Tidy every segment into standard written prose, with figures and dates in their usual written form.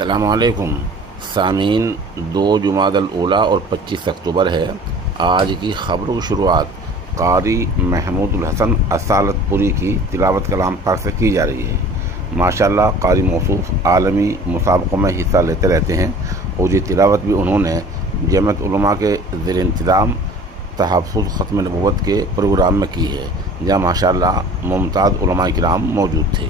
अस्सलामुअलैकुम सामीन। 2 जुमादल ऊला और 25 अक्टूबर है। आज की खबरों की शुरुआत कारी महमूदुल हसन असालतपुरी की तिलावत कलाम पाक से की जा रही है। माशाल्लाह कारी मौसूफ आलमी मुसाबकों में हिस्सा लेते रहते हैं और ये तिलावत भी उन्होंने जमात उलमा के ज़ेर इंतज़ाम तहफ़्फ़ुज़ ख़त्म नबुव्वत के प्रोग्राम में की है, जहाँ माशाल्लाह मुमताज़ उलमा किराम मौजूद थे।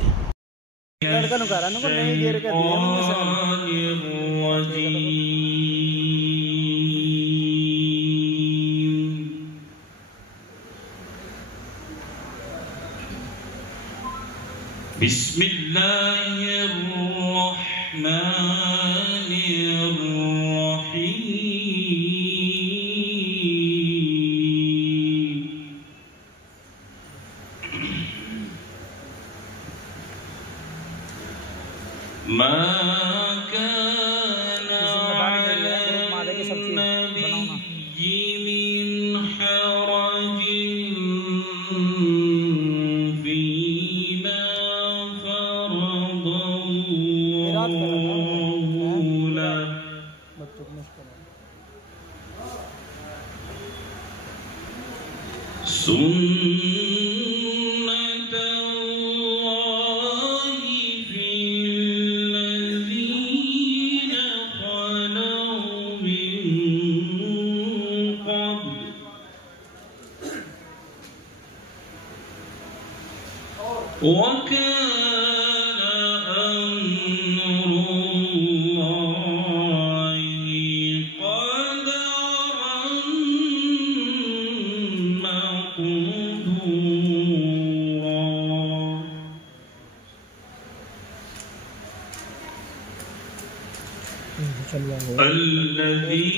الذين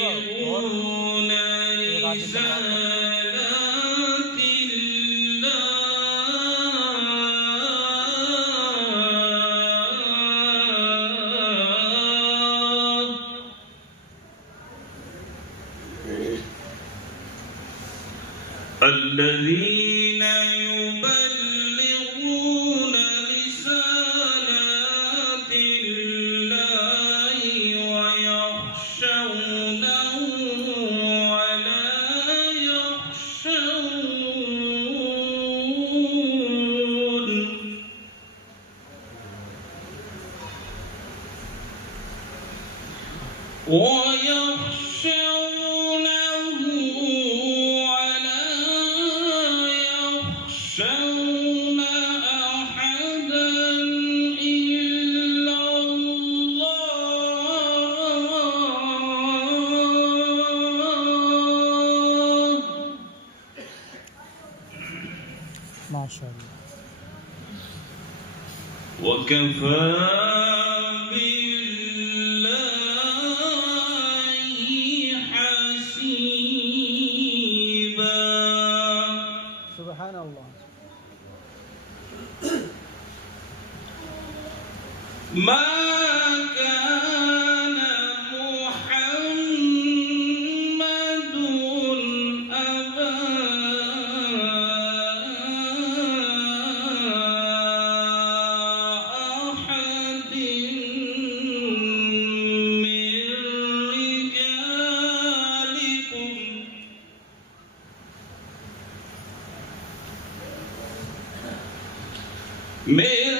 يبلغون رسالات الله الذين يبلغون رسالات الله ويخشونه ولا يخشون أحدا إلا الله. ما شاء الله. وكفى سبحان الله. ما كان محمد أبا أحد من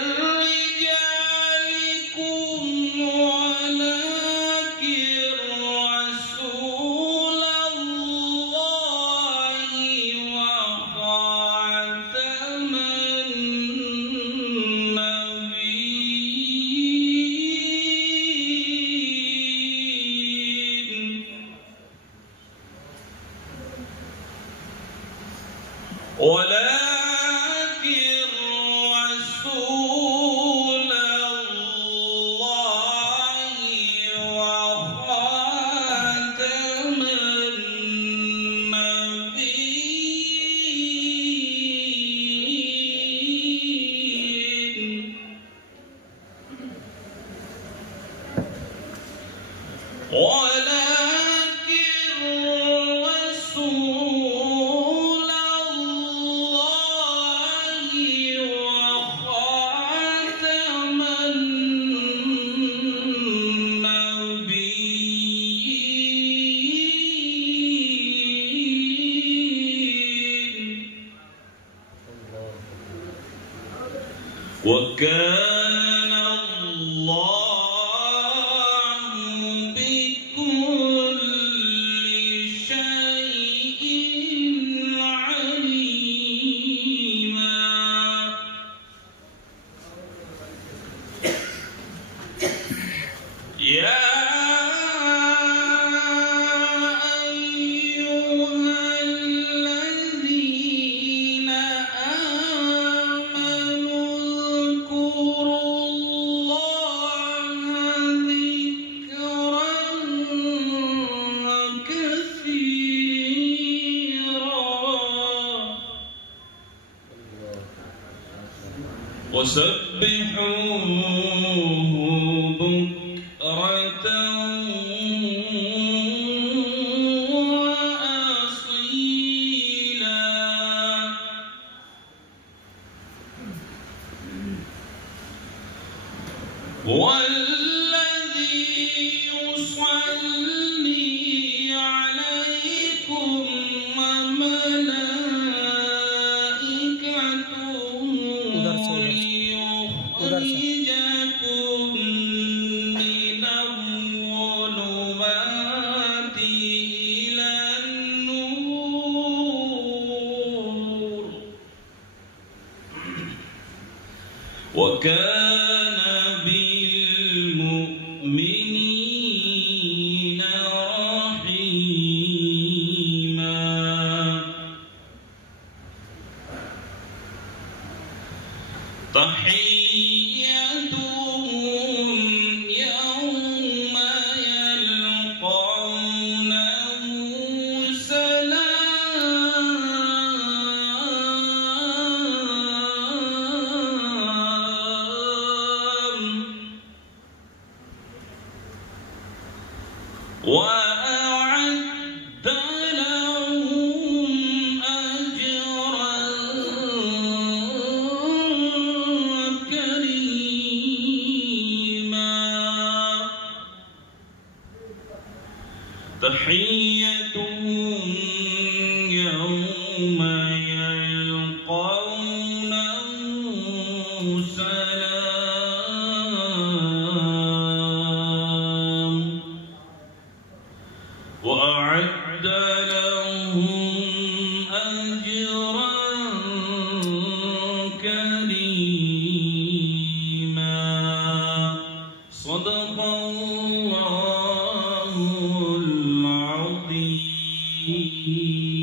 رجالكم ولا وكان الله بكل شيء عليما. يا وسبحوه بكرة وأصيلا. والذي يصلي عليكم وملائكته ليخرجكم من الظلمات إلى النور. وكان بالمؤمنين رحيما. تحيتهم يوم يلقونه سلام. وأعد لهم أجرا كريما. تحيتهم يوم يلقونه سلام. وأعد لهم أجرا كريما. صدق الله العظيم.